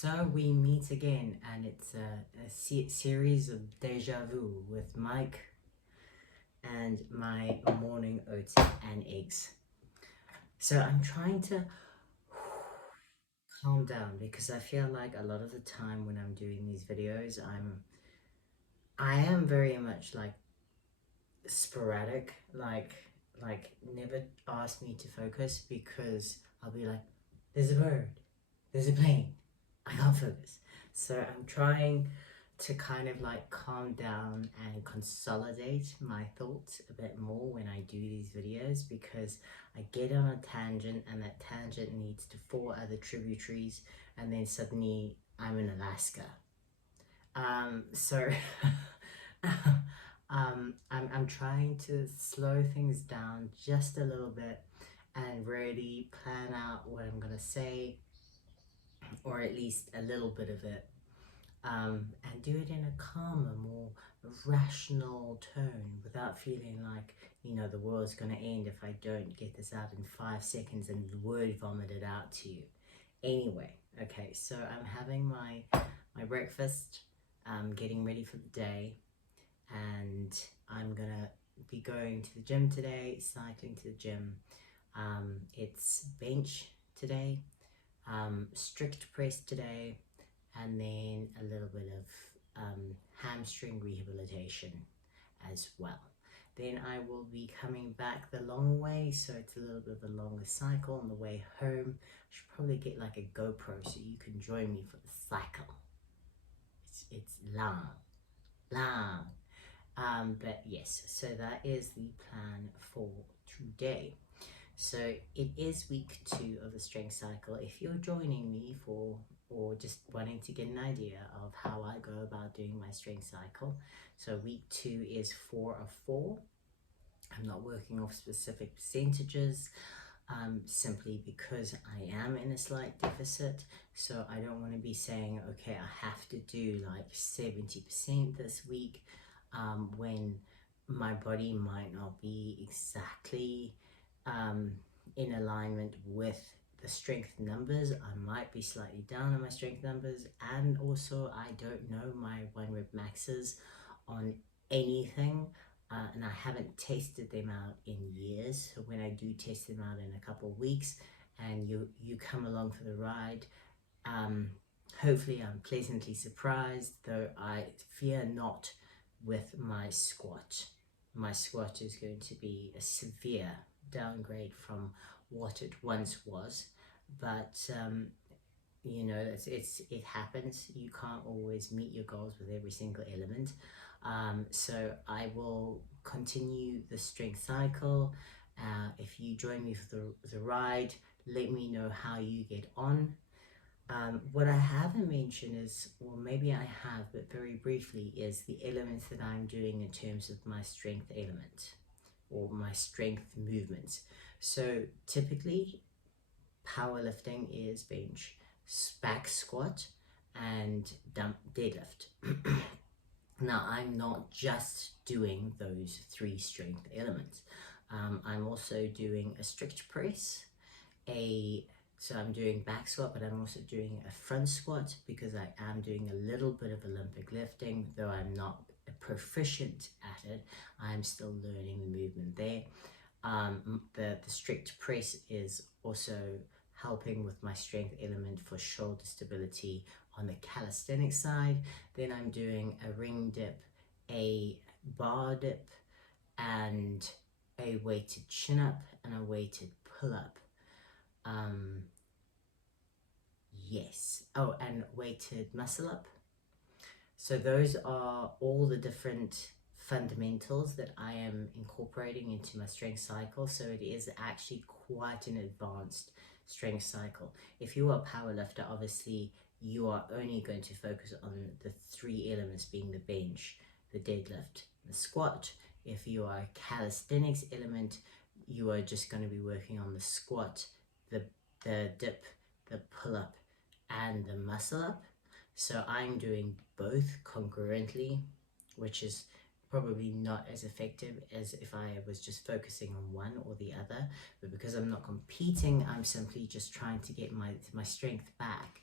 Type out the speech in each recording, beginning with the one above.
So we meet again, and it's a series of deja vu with Mike and my morning oats and eggs. So I'm trying to calm down because I feel like a lot of the time when I'm doing these videos, I am very much like sporadic, like never ask me to focus because I'll be like, there's a bird, there's a plane, I can't focus. So I'm trying to kind of like calm down and consolidate my thoughts a bit more when I do these videos, because I get on a tangent and that tangent leads to 4 other tributaries and then suddenly I'm in Alaska. So I'm trying to slow things down just a little bit and really plan out what I'm gonna say, or at least a little bit of it, and do it in a calmer, more rational tone without feeling like, the world's gonna end if I don't get this out in 5 seconds and word vomit it out to you. Anyway, okay, so I'm having my breakfast, getting ready for the day, and I'm gonna be going to the gym today, cycling to the gym. It's bench today, strict press today, and then a little bit of hamstring rehabilitation as well. Then I will be coming back the long way, so it's a little bit of a longer cycle on the way home. I should probably get like a GoPro so you can join me for the cycle. It's long. But yes, so that is the plan for today. So it is week 2 of the strength cycle. If you're joining me for, or just wanting to get an idea of how I go about doing my strength cycle, so week 2 is 4 of 4. I'm not working off specific percentages, simply because I am in a slight deficit. So I don't want to be saying, okay, I have to do like 70% this week, when my body might not be exactly in alignment with the strength numbers. I might be slightly down on my strength numbers, and also I don't know my 1 rep maxes on anything, and I haven't tested them out in years. So when I do test them out in a couple of weeks and you come along for the ride, hopefully I'm pleasantly surprised, though I fear not with my squat. My squat is going to be a severe downgrade from what it once was, but it happens. You can't always meet your goals with every single element. So I will continue the strength cycle. If you join me for the ride, let me know how you get on. What I haven't mentioned is, or maybe I have, but very briefly, is the elements that I'm doing in terms of my strength element or my strength movements. So typically, powerlifting is bench, back squat, and deadlift. Now, I'm not just doing those 3 strength elements. I'm also doing a strict press, so I'm doing back squat, but I'm also doing a front squat because I am doing a little bit of Olympic lifting, though I'm not proficient at it. I'm still learning the movement there. The strict press is also helping with my strength element for shoulder stability on the calisthenic side. Then I'm doing a ring dip, a bar dip, and a weighted chin up and a weighted pull up. Yes. Oh, and weighted muscle up. So those are all the different fundamentals that I am incorporating into my strength cycle. So it is actually quite an advanced strength cycle. If you are a power lifter, obviously you are only going to focus on the 3 elements, being the bench, the deadlift, the squat. If you are a calisthenics element, you are just going to be working on the squat, the dip, the pull up, and the muscle up. So I'm doing both concurrently, which is probably not as effective as if I was just focusing on one or the other. But because I'm not competing, I'm simply just trying to get my strength back.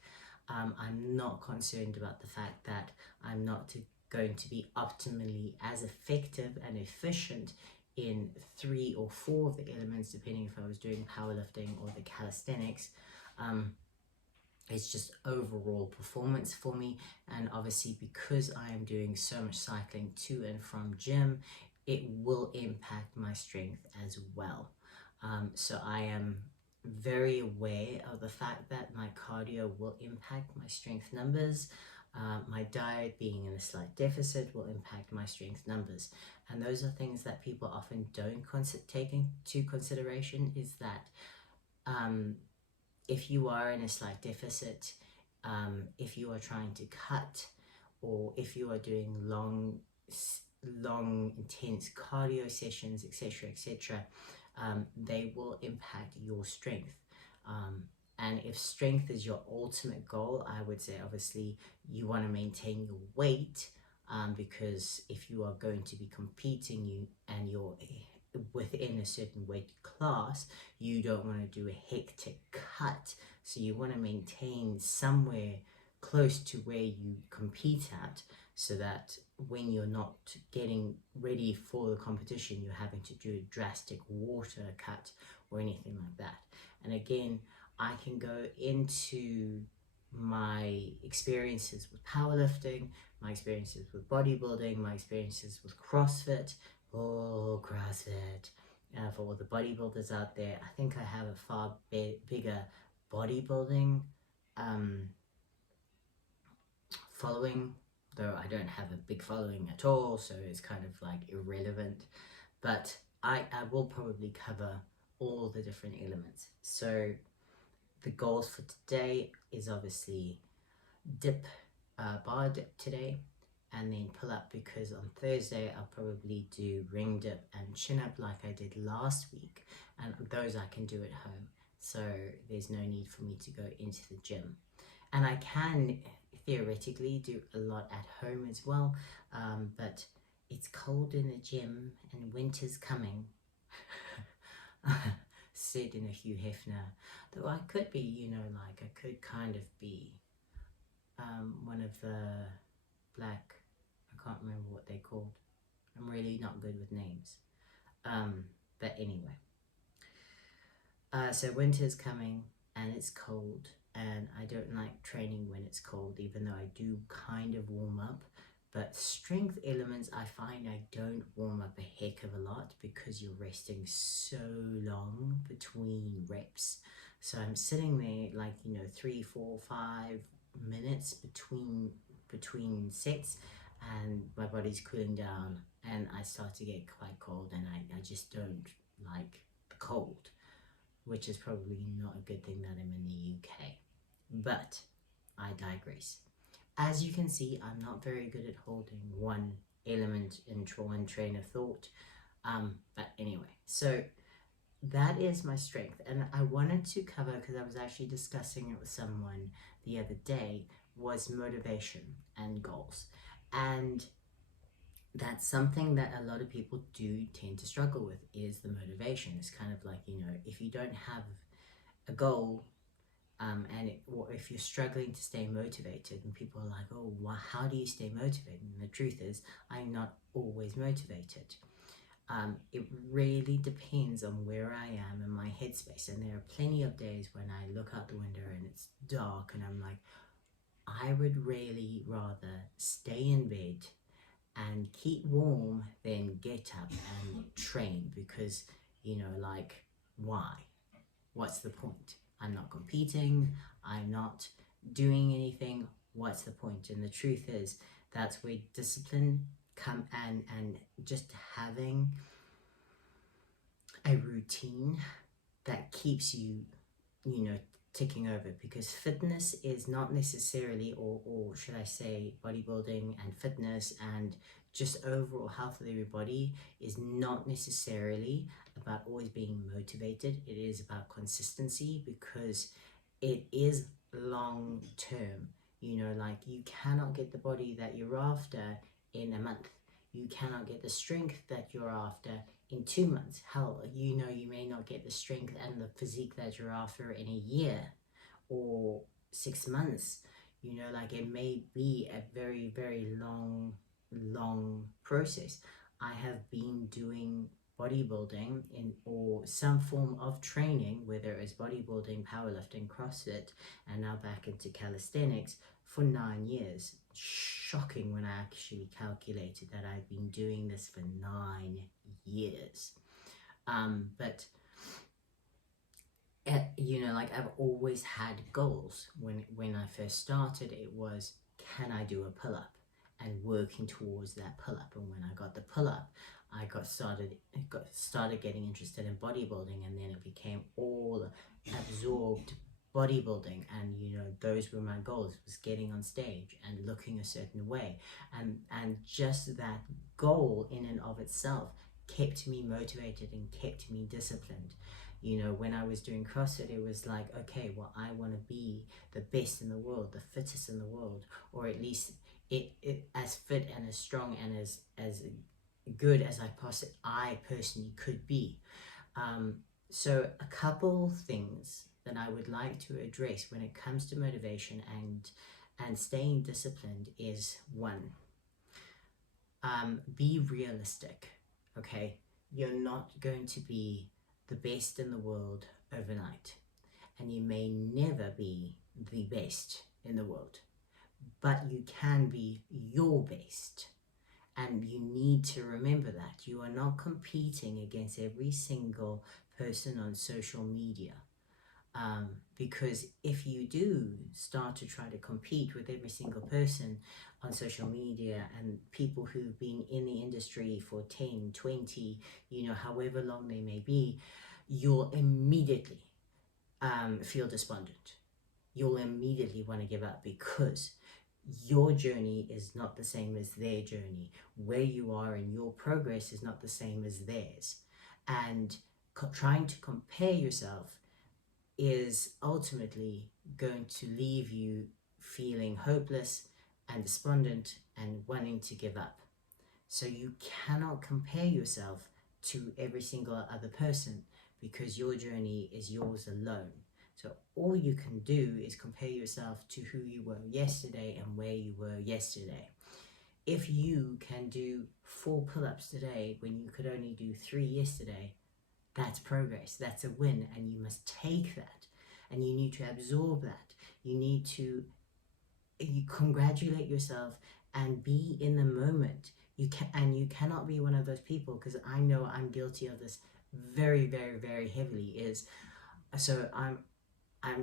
I'm not concerned about the fact that I'm not going to be optimally as effective and efficient in 3 or 4 of the elements, depending if I was doing powerlifting or the calisthenics. It's just overall performance for me, and obviously because I am doing so much cycling to and from gym, it will impact my strength as well. So I am very aware of the fact that my cardio will impact my strength numbers. My diet being in a slight deficit will impact my strength numbers, and those are things that people often don't take into consideration, is that if you are in a slight deficit, if you are trying to cut, or if you are doing long intense cardio sessions, etc., they will impact your strength. And if strength is your ultimate goal, I would say obviously you want to maintain your weight, because if you are going to be competing and you're within a certain weight class, you don't want to do a hectic cut. So you want to maintain somewhere close to where you compete at, so that when you're not getting ready for the competition, you're having to do a drastic water cut or anything like that. And again, I can go into my experiences with powerlifting, my experiences with bodybuilding, my experiences with CrossFit. Oh, CrossFit. For all the bodybuilders out there, I think I have a far bigger bodybuilding following, though I don't have a big following at all, so it's kind of like irrelevant. But I will probably cover all the different elements. So the goals for today is obviously bar dip today, and then pull up, because on Thursday I'll probably do ring dip and chin up like I did last week, and those I can do at home, so there's no need for me to go into the gym. And I can theoretically do a lot at home as well, but it's cold in the gym and winter's coming. Said in a Hugh Hefner, though I could be, like I could kind of be one of the black, I can't remember what they're called. I'm really not good with names. But anyway. So winter's coming and it's cold, and I don't like training when it's cold, even though I do kind of warm up. But strength elements, I find I don't warm up a heck of a lot, because you're resting so long between reps. So I'm sitting there like, 3, 4, 5 minutes between sets, and my body's cooling down, and I start to get quite cold, and I just don't like the cold, which is probably not a good thing that I'm in the UK. But I digress. As you can see, I'm not very good at holding one element in one train of thought. But anyway, so that is my strength. And I wanted to cover, because I was actually discussing it with someone the other day, was motivation and goals. And that's something that a lot of people do tend to struggle with, is the motivation. It's kind of like, if you don't have a goal, or if you're struggling to stay motivated, and people are like, oh, well, how do you stay motivated? And the truth is, I'm not always motivated. It really depends on where I am in my headspace, and there are plenty of days when I look out the window and it's dark, and I'm like, I would really rather stay in bed and keep warm than get up and train, because, like, why? What's the point? I'm not competing, I'm not doing anything, what's the point? And the truth is, that's where discipline come, and just having a routine that keeps you, ticking over, because fitness is not necessarily, or should I say bodybuilding and fitness and just overall health of everybody, is not necessarily about always being motivated. It is about consistency, because it is long term. Like, you cannot get the body that you're after in a month. You cannot get the strength that you're after in 2 months. Hell, you may not get the strength and the physique that you're after in a year or 6 months. You know, like it may be a very, very long process. I have been doing bodybuilding in or some form of training, whether it's bodybuilding, powerlifting, CrossFit, and now back into calisthenics for 9 years. Shocking when I actually calculated that I've been doing this for 9 years. But you know, like I've always had goals. When I first started, it was, can I do a pull-up, and working towards that pull-up. And when I got the pull-up, I started getting interested in bodybuilding, and then it became all absorbed bodybuilding. And you know, those were my goals, was getting on stage and looking a certain way, and just that goal in and of itself kept me motivated and kept me disciplined. You know, when I was doing CrossFit, it was like, okay, well, I want to be the best in the world, the fittest in the world, or at least it as fit and as strong and as good as I personally could be. So a couple things that I would like to address when it comes to motivation and staying disciplined is one, be realistic. Okay, you're not going to be the best in the world overnight, and you may never be the best in the world, but you can be your best. And you need to remember that you are not competing against every single person on social media. Because if you do start to try to compete with every single person on social media and people who've been in the industry for 10, 20, you know, however long they may be, you'll immediately feel despondent. You'll immediately want to give up, because your journey is not the same as their journey. Where you are in your progress is not the same as theirs. And trying to compare yourself is ultimately going to leave you feeling hopeless and despondent and wanting to give up. So you cannot compare yourself to every single other person, because your journey is yours alone. So all you can do is compare yourself to who you were yesterday and where you were yesterday. If you can do 4 pull-ups today when you could only do 3 yesterday, that's progress, that's a win, and you must take that, and you need to absorb that. You need to congratulate yourself and be in the moment. You cannot be one of those people, because I know I'm guilty of this very, very, very heavily. Is so I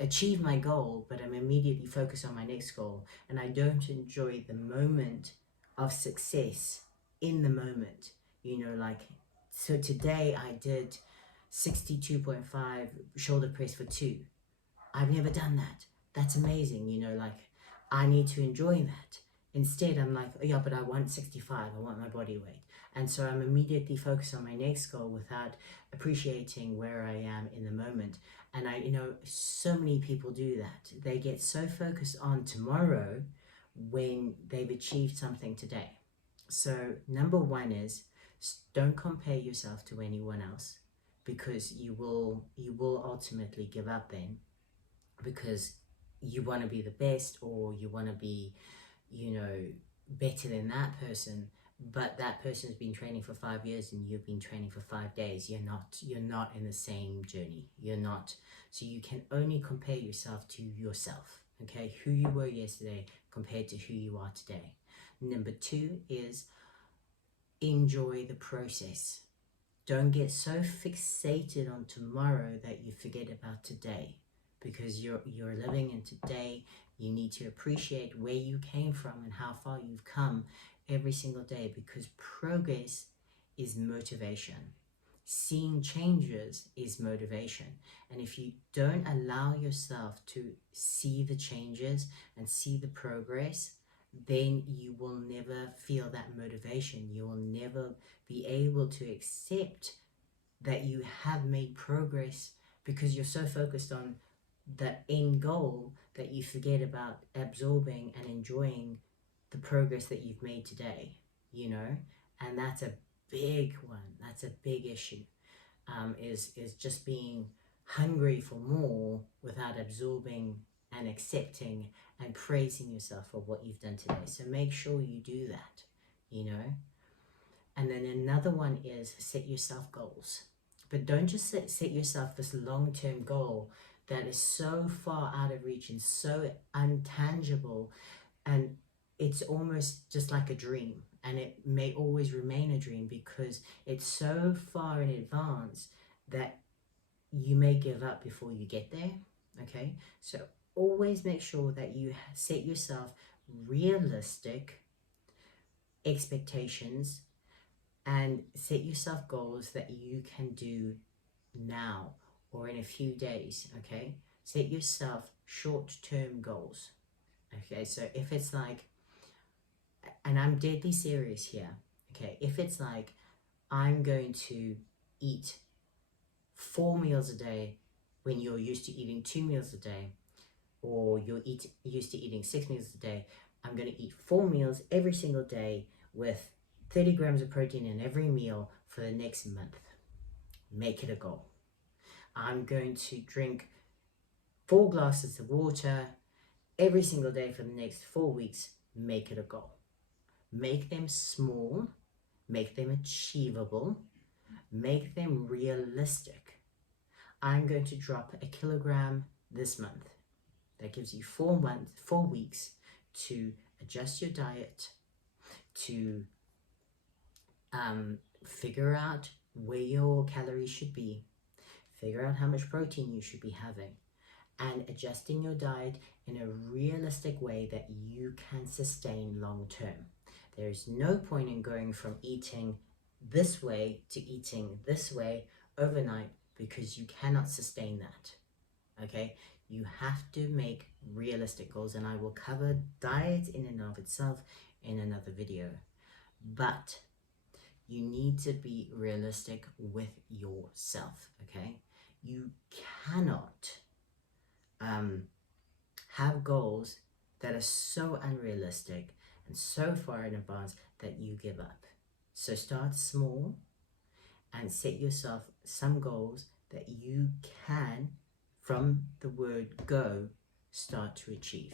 achieve my goal, but I'm immediately focused on my next goal, and I don't enjoy the moment of success in the moment. You know, like, so today I did 62.5 shoulder press for 2. I've never done that. That's amazing. You know, like, I need to enjoy that. Instead, I'm like, oh yeah, but I want 65. I want my body weight. And so I'm immediately focused on my next goal without appreciating where I am in the moment. And you know, so many people do that. They get so focused on tomorrow when they've achieved something today. So number one is, don't compare yourself to anyone else, because you will ultimately give up then, because you want to be the best, or you want to be, you know, better than that person, but that person's been training for 5 years and you've been training for 5 days. You're not in the same journey. You're not. So you can only compare yourself to yourself. Okay, who you were yesterday compared to who you are today. Number 2 is, enjoy the process. Don't get so fixated on tomorrow that you forget about today, because you're living in today. You need to appreciate where you came from and how far you've come every single day, because progress is motivation. Seeing changes is motivation. And if you don't allow yourself to see the changes and see the progress, then you will never feel that motivation. You will never be able to accept that you have made progress, because you're so focused on that end goal that you forget about absorbing and enjoying the progress that you've made today, you know. And that's a big one. That's a big issue, is just being hungry for more without absorbing and accepting and praising yourself for what you've done today. So make sure you do that, you know. And then another one is set yourself goals. But don't just set yourself this long-term goal that is so far out of reach and so untangible, and it's almost just like a dream, and it may always remain a dream because it's so far in advance that you may give up before you get there. Okay, so always make sure that you set yourself realistic expectations and set yourself goals that you can do now or in a few days. Okay, set yourself short-term goals. Okay, so if it's like, and I'm deadly serious here, okay, if it's like I'm going to eat 4 meals a day when you're used to eating 2 meals a day, or you're used to eating 6 meals a day, I'm going to eat 4 meals every single day with 30 grams of protein in every meal for the next month. Make it a goal. I'm going to drink 4 glasses of water every single day for the next 4 weeks. Make it a goal. Make them small, make them achievable, make them realistic. I'm going to drop a kilogram this month. That gives you 4 weeks to adjust your diet, to figure out where your calories should be, figure out how much protein you should be having, and adjusting your diet in a realistic way that you can sustain long term. There is no point in going from eating this way to eating this way overnight because you cannot sustain that. Okay, you have to make realistic goals, and I will cover diet in and of itself in another video. But you need to be realistic with yourself. Okay, you cannot have goals that are so unrealistic and so far in advance that you give up. So start small and set yourself some goals that you can, from the word go, start to achieve.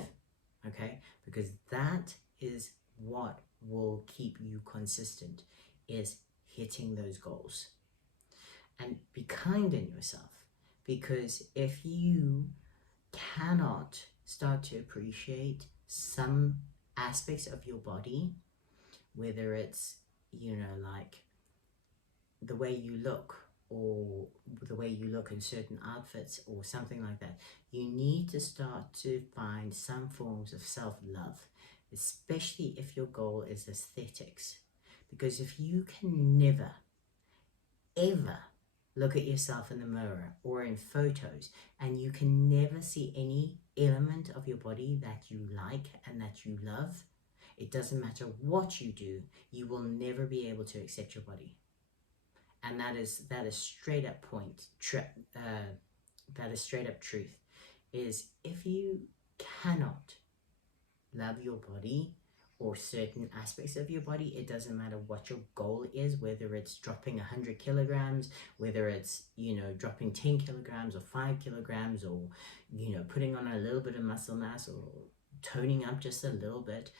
Okay, because that is what will keep you consistent, is hitting those goals. And be kind on yourself, because if you cannot start to appreciate some aspects of your body, whether it's, you know, like the way you look, or the way you look in certain outfits or something like that, you need to start to find some forms of self-love, especially if your goal is aesthetics. Because if you can never, ever look at yourself in the mirror or in photos, and you can never see any element of your body that you like and that you love, it doesn't matter what you do, you will never be able to accept your body. And that is straight up that is straight up truth. Is if you cannot love your body or certain aspects of your body, it doesn't matter what your goal is, whether it's dropping 100 kilograms, whether it's, you know, dropping 10 kilograms or 5 kilograms, or, you know, putting on a little bit of muscle mass or toning up just a little bit.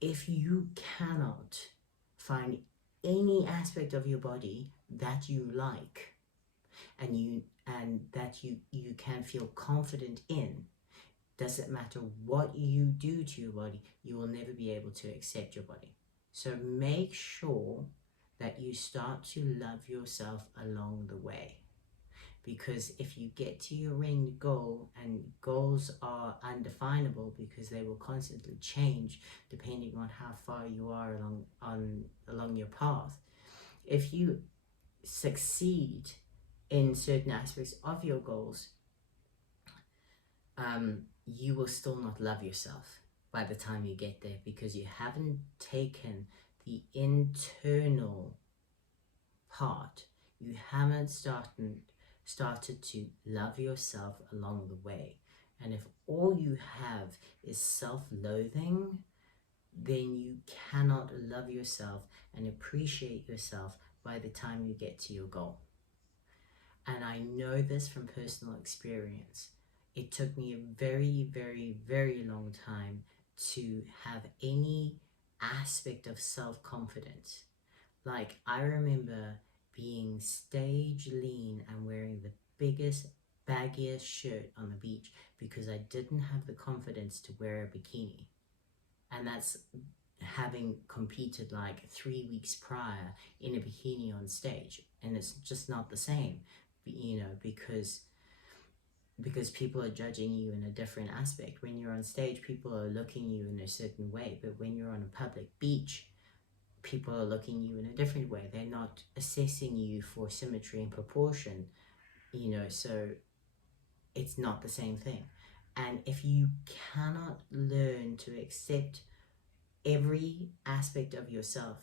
If you cannot find any aspect of your body that you like and that you can feel confident in, doesn't matter what you do to your body, you will never be able to accept your body. So make sure that you start to love yourself along the way. Because if you get to your end goal, and goals are undefinable because they will constantly change depending on how far you are along your path. If you succeed in certain aspects of your goals, you will still not love yourself by the time you get there, because you haven't taken the internal part. You haven't started to love yourself along the way. And if all you have is self-loathing, then you cannot love yourself and appreciate yourself by the time you get to your goal. And I know this from personal experience. it took me a very, very, very long time to have any aspect of self-confidence. Like, I remember being stage lean and wearing the biggest, baggiest shirt on the beach because I didn't have the confidence to wear a bikini. And that's having competed like 3 weeks prior in a bikini on stage. And it's just not the same, because people are judging you in a different aspect. When you're on stage, people are looking you in a certain way, but when you're on a public beach, people are looking you in a different way. They're not assessing you for symmetry and proportion, so it's not the same thing. And if you cannot learn to accept every aspect of yourself,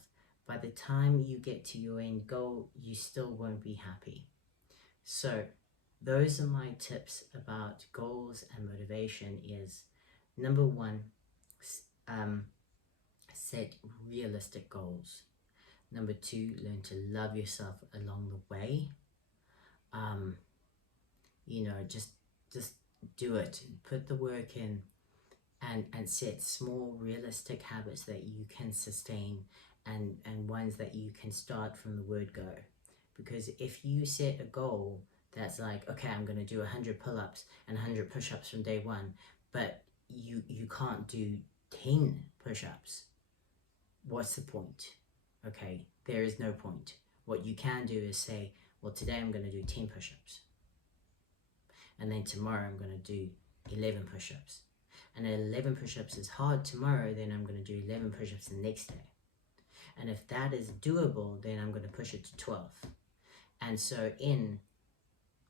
by the time you get to your end goal, you still won't be happy. So those are my tips about goals and motivation. Is number one, set realistic goals. Number two, learn to love yourself along the way. Just do it. Put the work in, and set small realistic habits that you can sustain, and ones that you can start from the word go. Because if you set a goal that's like, okay, I'm going to do 100 pull-ups and 100 push-ups from day one, but you can't do 10 push-ups, what's the point? Okay, there is no point. What you can do is say, well, today I'm going to do 10 push-ups, and then tomorrow I'm going to do 11 push-ups, and 11 push-ups is hard tomorrow, then I'm going to do 11 push-ups the next day. And if that is doable, then I'm going to push it to 12. And so in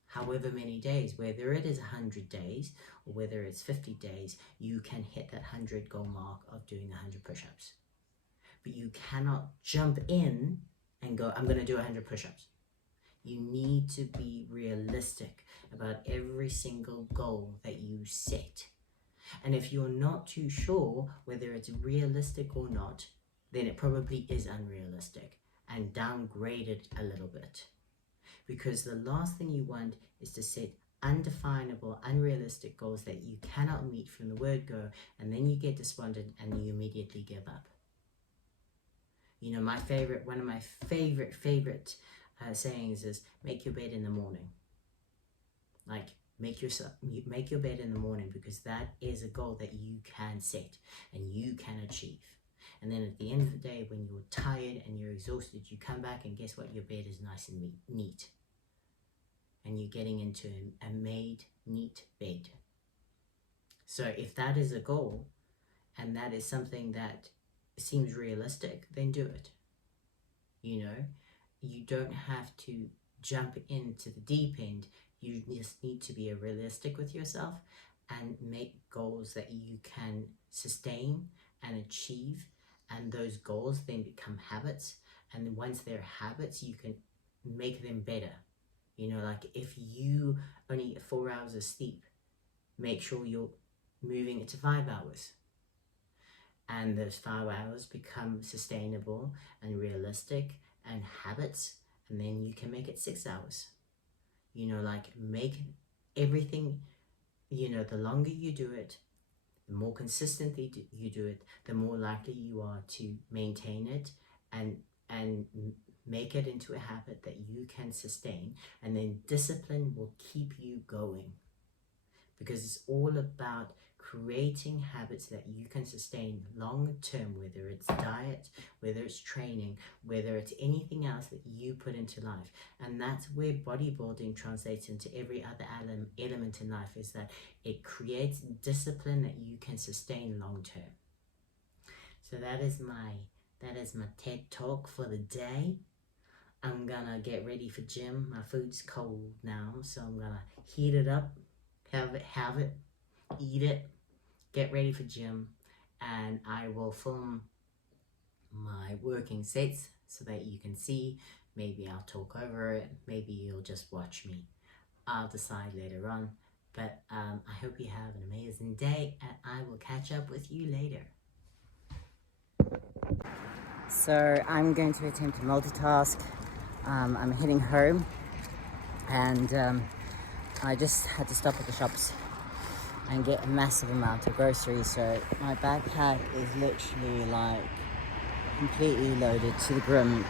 however many days, whether it is 100 days or whether it's 50 days, you can hit that 100 goal mark of doing 100 push-ups. But you cannot jump in and go, I'm going to do 100 push-ups. You need to be realistic about every single goal that you set. And if you're not too sure whether it's realistic or not, then it probably is unrealistic, and downgrade it a little bit. Because the last thing you want is to set undefinable, unrealistic goals that you cannot meet from the word go, and then you get despondent and you immediately give up. One of my favorite sayings is, make your bed in the morning. Like, make your bed in the morning, because that is a goal that you can set and you can achieve. And then at the end of the day, when you're tired and you're exhausted, you come back and guess what? Your bed is nice and neat. And you're getting into a made neat bed. So if that is a goal, and that is something that seems realistic, then do it. You don't have to jump into the deep end. You just need to be realistic with yourself and make goals that you can sustain and achieve. And those goals then become habits. And once they're habits, you can make them better. Like if you only get 4 hours of sleep, make sure you're moving it to 5 hours. And those 5 hours become sustainable and realistic and habits. And then you can make it 6 hours. Make everything, the longer you do it, the more consistently you do it, the more likely you are to maintain it and make it into a habit that you can sustain. And then discipline will keep you going, because it's all about creating habits that you can sustain long term, whether it's diet, whether it's training, whether it's anything else that you put into life. And that's where bodybuilding translates into every other element in life, is that it creates discipline that you can sustain long term. So that is my TED talk for the day. I'm gonna get ready for gym. My food's cold now, so I'm gonna heat it up, have it, eat it, get ready for gym, and I will film my working sets so that you can see. Maybe I'll talk over it, maybe you'll just watch me. I'll decide later on. But I hope you have an amazing day, and I will catch up with you later. So I'm going to attempt to multitask. I'm heading home, and I just had to stop at the shops and get a massive amount of groceries. So my backpack is literally like completely loaded to the brim.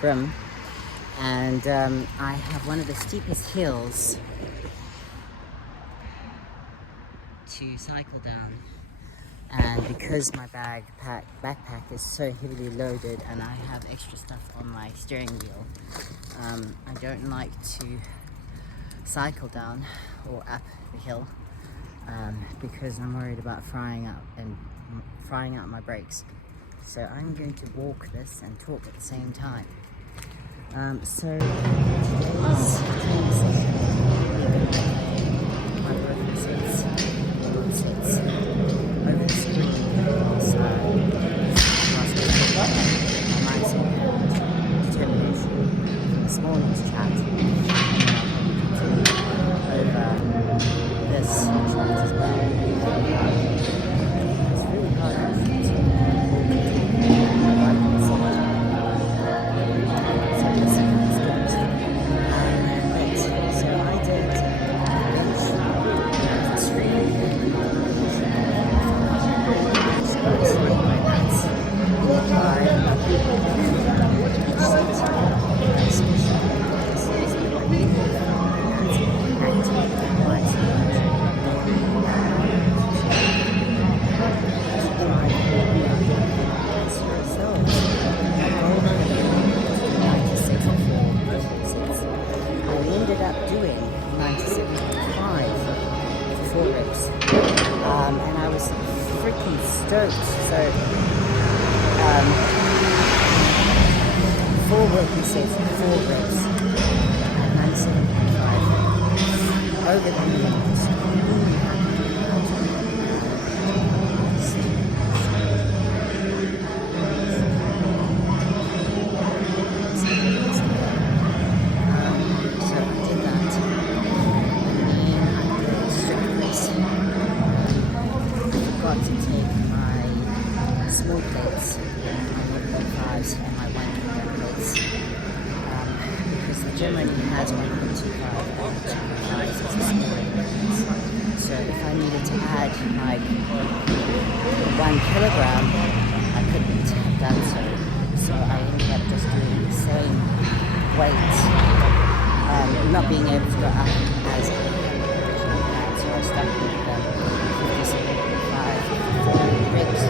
And I have one of the steepest hills to cycle down. And because my backpack is so heavily loaded and I have extra stuff on my steering wheel, I don't like to cycle down or up the hill because I'm worried about frying out my brakes. So I'm going to walk this and talk at the same time. So today's training session, my working sets over the screen was my mindset and determination from this morning's chat, and I'll continue over this chat as well. It's really hard to and I was freaking stoked. So 4 working sets, 4 reps at 97.5 over the limit. Small plates, my 1.5s and my 1 kg plates, because the gym only has 1.25 and 2.5s as a smaller plates. So if I needed to add like 1 kilogram, I couldn't have done so. So I ended up just doing the same weight, not being able to go up as I originally had. So I stuck with 57.5 reps.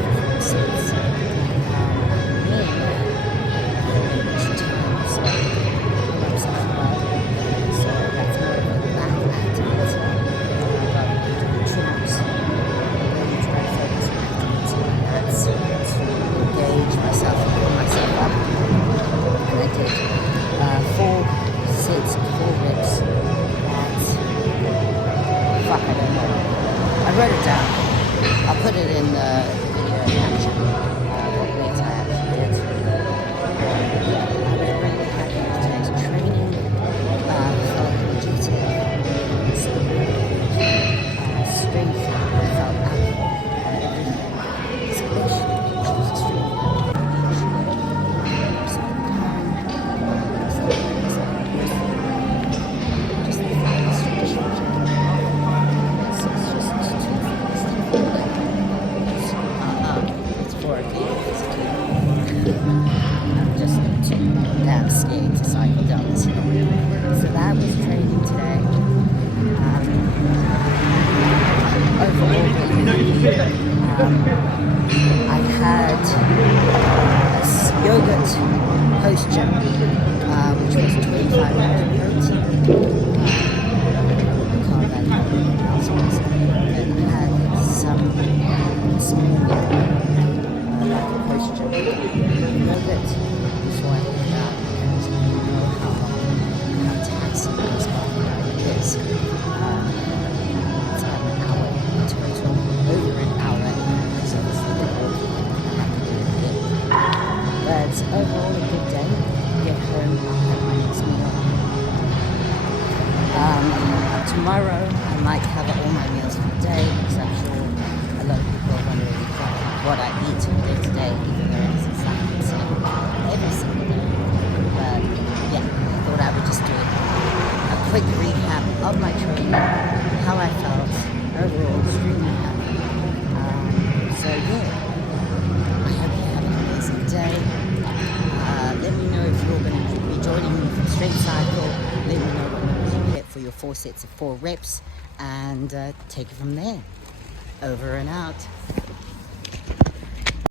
I wrote it down. I'll put it in the video caption. What weights I actually did. I was really happy with today's training. Felt energetic. Strength felt up. Especially I'm just too damn scared to cycle down this hill. So that was training today. Overall, I had a yogurt post-gym, which was 25 grams of protein. And I had some small post-gym yogurt before I headed out, because I know how taxing this body is. It's about an hour in total, over an hour, because obviously the walking and I can do it again. But overall a good day. Get home, I'll have my next meal. Tomorrow I might cover all my meals for the day, because I'm sure a lot of people are wondering what I eat day to day, even though it's exactly the same every single day. But yeah, I thought I would just do a quick recap of my training, how I felt, overall extremely happy. Let me know what number you get for your 4 sets of 4 reps, and take it from there. Over and out.